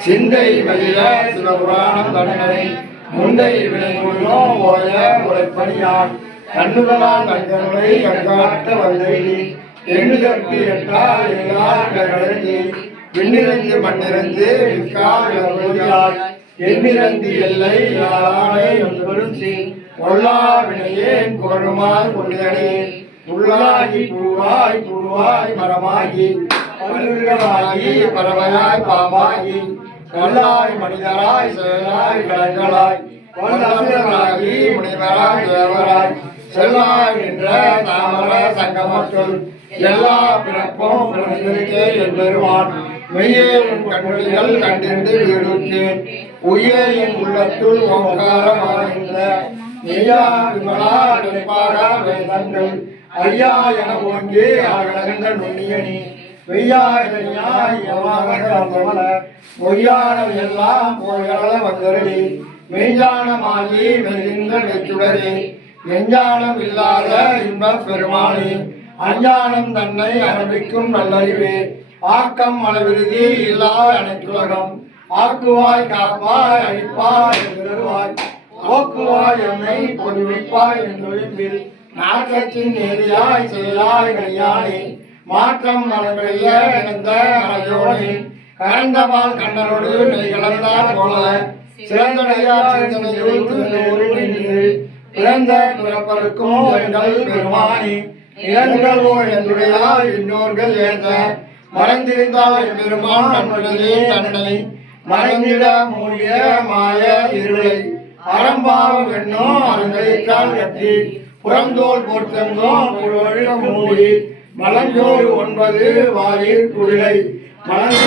சிந்தை வெளிய சிவபுராணம் தண்டனை முந்தை வினை முன்னோ ஓய உரைப்பணியான் கண்ணுகளால் கண்களை கண்காட்ட வந்தை எண்ணுதற்கு எட்டால் எல்லார் கடந்து விண்ணிறந்து மண்ணிறந்து விற்காய் எண்ணிறந்து எல்லை யாரானை என்பதும் கொல்லா வினையேன் குரலுமாய் கொண்டனே உள்ளாகி பூவாய் பூவாய் மரமாகி. பல்லுகளாகி பறவையாய் பாம்பாகி கல்லாய் மனிதராய் செயலாய் கலங்களாய் வல்லவராகி முனிவராய் தேவராய். செல்லாய் என்ற தாமர சங்கமத்துள் எல்லா பிறப்பும் பிறந்திருக்கே என் மெய்யேறும் கண்மொழிகள் கண்டிருந்து வீடுற்றேன் உயே உள்ளத்துள் ஓங்காரமாகின்ற. மெய்யா விமலா நினைப்பாரா வேதங்கள். ஐயா என ஓங்கி ஆகலங்கள் நுண்ணியணி வெய்யாய் பொய்யானவை எல்லாம் போயால வந்தருளி. மெய்ஞானமாகி மெய்கின்ற நெச்சுடரே எஞ்ஞானம் இல்லாத இன்பப் பெருமானே அஞ்ஞானம் தன்னை அனுபவிக்கும் நல்லறிவே. ஆக்கம் அளவிருதி இல்லா அனைத்துலகம். ஆக்குவாய் காப்பாய் அழிப்பாய் என்றுவாய் போக்குவாய் என்னை பொதுவிப்பாய் என்று நாட்டத்தின் நேரியாய் செயலாய் கனியானே. மாற்றம் மனங்களில் இணைந்த அரையோனே கலந்தபால் கண்ணனோடு நீ கலந்தார் போல சிறந்த சிந்தனையில் திருநூறு நின்று பிறந்த பிறப்பருக்கும் எங்கள் பெருமானி நிகழ்வுகளோ என்னுடையா இன்னோர்கள் ஏந்த மறைந்திருந்தால் பெருமான் நம்முடைய தன்னை மறைந்திட மூலிய மாய இருளை. அறம்பாவம் என்னும் அருங்கைக்கால் கட்டி புறந்தோல் ஒரு வழி மூடி மலஞ்சோறு ஒன்பது வாயில் குதிரை மலர்